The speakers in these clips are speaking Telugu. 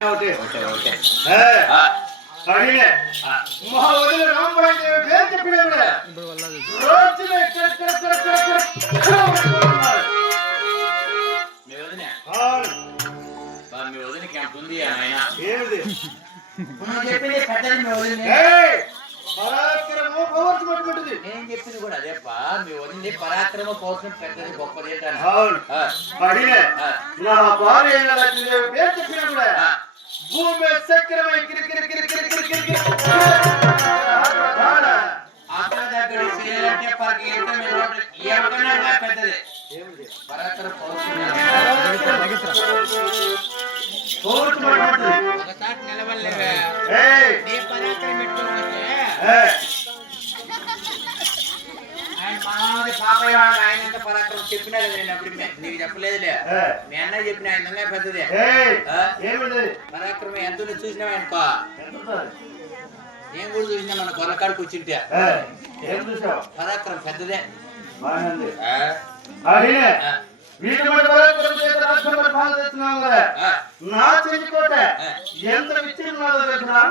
ఓకే ఓకే ఓకే అడిగే మా వదిన రాంపరాజు పేరు చెప్పినప్పుడు రోజున మీ వదినకి ఎంత ఉంది ఆయన ఏమిది చెప్పింది పెద్దది మీ వదిన పరాక్రమం పవర్స్ పట్టుకుంటుంది. నేను చెప్పింది కూడా అదేపా మీ వదిన పరాక్రమ పౌరుషం పెద్దది గొప్పది అవును అడిగే నా భార్య పేరు చెప్పినప్పుడు భూమి చక్రమై ఒకసారి నిలవలేవే నీ పరాక్రమం పెట్టుకోకపోతే ఆయన మాది పాపయ్య ఆయన ఎంత పరాక్రమం చెప్పినా కదా నేను అప్పుడు నీకు చెప్పలేదులే మీ అన్న చెప్పిన ఆయన పెద్దదే పరాక్రమం ఎంత చూసినావు అనుకో నేను కూడా చూసినా మన కొరకాడికి వచ్చింటే పరాక్రమం పెద్దదే నా చెల్లికోట ఎంత విస్తీర్ణమా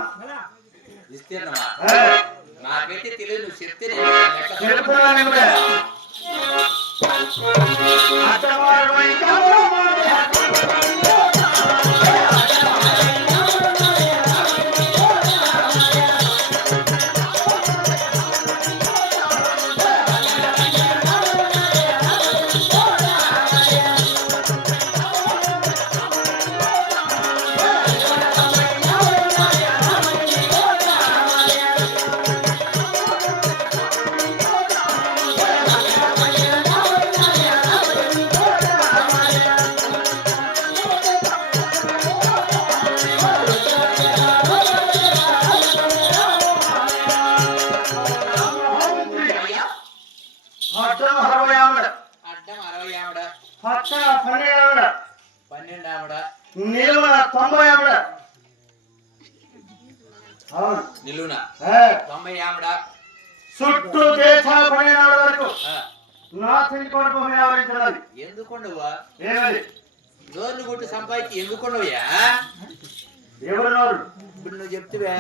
విస్తీర్ణమా నాకైతే తెలియదు నువ్వు చెప్తే నిలువునా 90 ఆవిడ చుట్టూ దేశాలు పడిన వరకు నా చెల్లికోట వ్యవహరించాలి. ఎందుకుండవా ఏమది నోర్లు కొట్టి సంపాదించి ఎందుకుండవయ్యా ఎవరు నోరు ఇప్పుడు నువ్వు చెప్తువే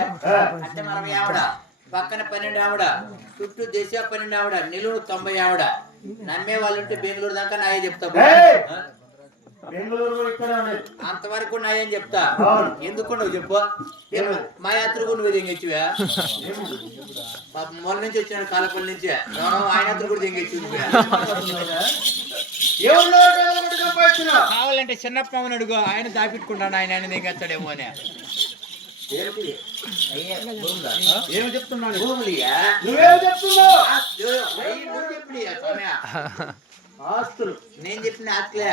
అంటే మనం ఆవిడ పక్కన 12 ఆవిడ చుట్టూ దేశ 12 ఆవిడ నిలువు 90 ఆవిడ నమ్మే వాళ్ళు ఉంటే బెంగళూరు దాకా నాయే చెప్తా బెంగళూరు అంతవరకు నాయని చెప్తా ఎందుకు చెప్పు మా యాత్రకు నువ్వు దింగెచ్చువా మొన్న నుంచి వచ్చినాడు కాలపల్లి నుంచి ఆయన యాత్ర కూడా దింగెచ్చు కావాలంటే చిన్నప్పని అడుగు ఆయన దాపెట్టుకుంటాను ఆయన దింగెచ్చాడేమో అని ఏమి చెప్తున్నాను నువ్వేం చెప్తున్నావు ఆస్తులు నేను చెప్పిన ఆస్తులే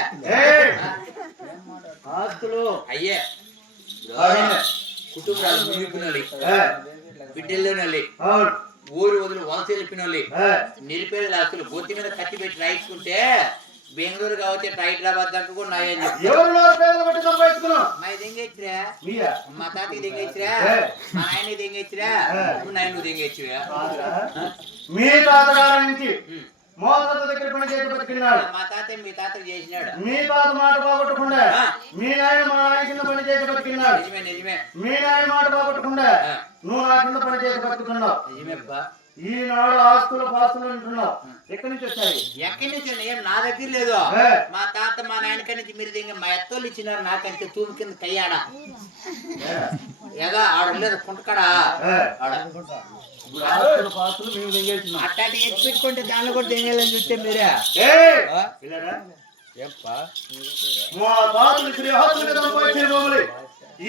ఆస్తులు అయ్యే కుటుంబాలు మునిగిపోయినోళ్ళు బిడ్డల్లోనోళ్ళు ఊరు వదిలి వలస వెళ్ళిపోయినోళ్ళు నిలిపేది ఆస్తులు గొత్తి మీద కత్తి పెట్టి రాయించుకుంటే బెంగళూరు కావచ్చు హైదరాబాద్ దాకా కూడా నాయని మా దింగెచ్చిరా మా తాతకి దింగెచ్చిరా మా ఆయనకి దింగెచ్చిరా నాయన దింగెచ్చువా మీ తాతగారి నుంచి దగ్గర పని చేసి బతికినాడు. మా తాత మీ తాతకు చేసినాడు. మీ తాత మాట పోగొట్టకుండా మీ నాయన మా నాయన కింద పని చేసి బతికినాడు. నిజమే నిజమే. మీ నాయన మాట పోగొట్టకుండా నువ్వు నా కింద పని చేసి బతుకుతున్నావు. నిజమేబ్బా. ఈనాడు ఆస్తులు పాస్తులు అంటున్నావు. ఎక్కడి నుంచి వచ్చాయి? ఎక్కడి నుంచి ఏం నా దగ్గర లేదు. మా తాత మా నాయనక నుంచి మీరు దింగ మా ఎత్తోళ్ళు ఇచ్చినారు నాకంటే తూము కింద కయ్యాడ ఏదో ఆడ లేదు కుంటకాడా ఆడ అట్లాంటి ఎత్తి పెట్టుకుంటే దానిలో కూడా దింగాలని చూస్తే మీరే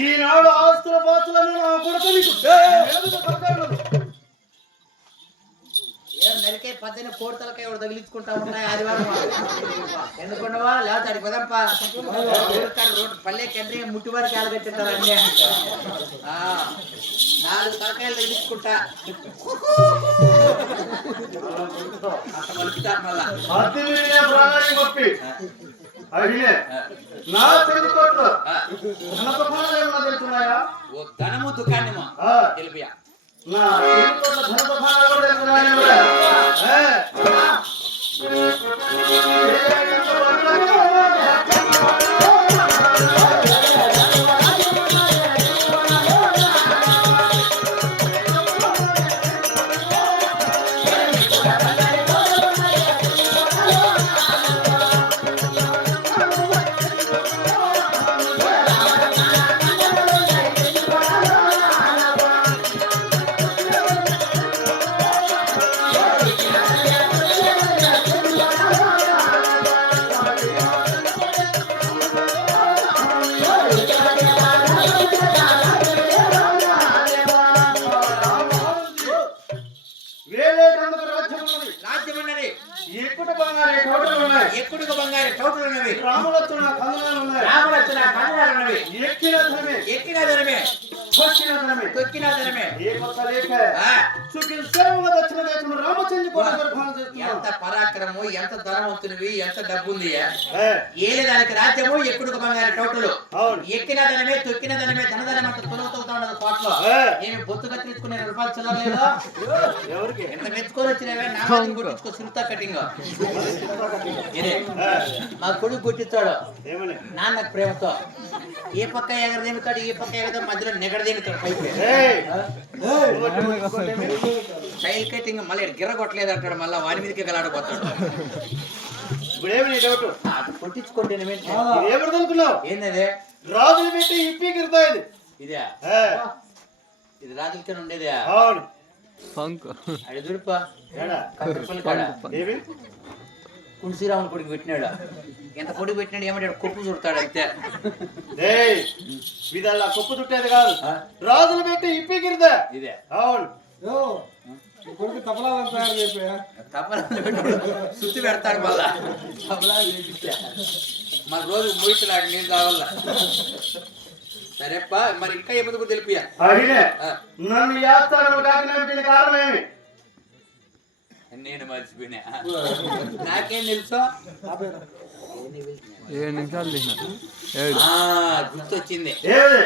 ఈనాడు ఆస్తుల పాస్తులను నరికే పద్దెన కోడతలకాయ తగిలించుకుంటా ఉన్నాయి ఆదివారం ఎందుకున్నావా లేకపోతే అడిగి పదంపా రోడ్డు పల్లె కెండ్రి ముట్టి వరకు ఆలగట్టింటారు అన్నీ 4 తలకాయలు తగిలించుకుంటా అంత మలుపుతారు మళ్ళా ఓ ధనము దుకాణము తెలిపియా నా ఎక్కిన ధనమే వచ్చిన ధనమే తొక్కిన ధనమే ఏ కొత్త లేక ఆ, సుఖి సేవల దక్షిణ దేశంలో రామచంద్ర కోట నిర్మాణం చేస్తున్నావు. ఎంత పరాక్రమము ఎంత ధనవంతునివి ఎంత డబ్బు ఉంది ఏ, ఏలేదానికి రాజ్యము ఎక్కుడుకు బంగారు టోటలు అవును. ఎక్కిన ధనమే తొక్కిన ధనమే ధనధనం అంత తొలగుతూ ఉండదు కోట్లో ఏ, ఏమి బొత్తు కత్తిరించుకునే రూపాయలు చిల్లలేదు ఎవరికి ఎంత మెచ్చుకొని వచ్చినవే నా కొట్టించుకో సుల్తా కటింగ్ ఇదే మా కొడుకు కొట్టిస్తాడు ఏమని నాన్నకు ప్రేమతో ఏ పక్క ఎగరదేముతాడు ఏ పక్క ఎగరదో మధ్యలో నెగడదేముతాడు పైకి ఏయ్, స్టైల్ కటింగ్ మళ్ళీ గిర్ర కొట్టలేదు అంటాడు మళ్ళీ వాని మీదకి గలాడిపోతాడు ఇప్పుడు ఏమి నీ డౌట్ కొట్టించుకోండి ఏమనుకున్నావు? ఏందదే రాజులు పెట్టి ఇప్పి గిరుతా ఇది. ఇదే ఏ, ఇది రాజులకని ఉండేదే అవును. అది దుడిపా ఏడా? కాడ ఏమి శ్రీరాముని కొడుకు పెట్టినాడు ఎంత కొడుకు పెట్టినాడు ఏమంటాడు కొప్పు చుడతాడు అంతే ఏయ్, ఇదల్లా కుప్పు చుట్టేది కాదు, రాజులు పెట్టి ఇప్పి గిరుతా. ఇదే అవును. తప్పన సుత్తి పెడతాడు మళ్ళా మన రోజు ముయితలాడు నేను కావాల సరేప్ప మరి ఇంకా ఏముందుకు తెలిపియా అడిగే నన్ను యాత్రలు కాకిన కారణం ఏమి? నేను మర్చిపోయినా నాకేం తెలుసు 7 నిమిషాలు గుర్తొచ్చింది ఏది?